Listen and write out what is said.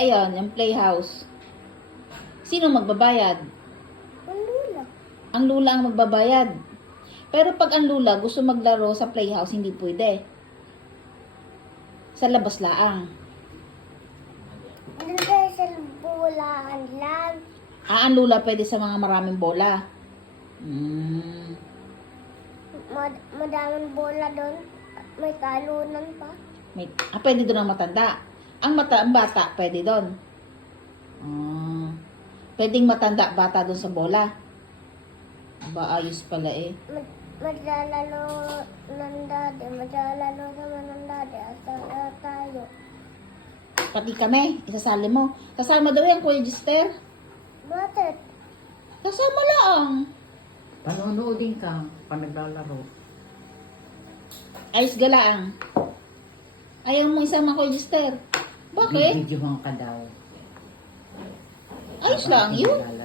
Ayun, yung playhouse. Sino magbabayad? Ang lula. Ang lula ang magbabayad. Pero pag ang lula gusto maglaro sa playhouse, hindi pwede. Sa labas laang. Hindi sa bulaan lang. Ang lula pwede sa mga maraming bola. Madaming bola doon. May talunan pa. Pwede doon ang matanda. Ang bata, pwede doon. Pwedeng matanda, bata doon sa bola. Ba, ayos pala eh. Maglalaro ng dati. Maglalaro naman ng dati. Asal tayo. Pati kami, isasali mo. Kasama daw yan, Kuya Gister. Bakit? Kasama lang. Panonoodin ka pag naglalaro. Ayos galaang. Ayaw mo isama Kuya Gister. Bakit? Videohan ka daw. Ayos lang, yun. Naglalaro.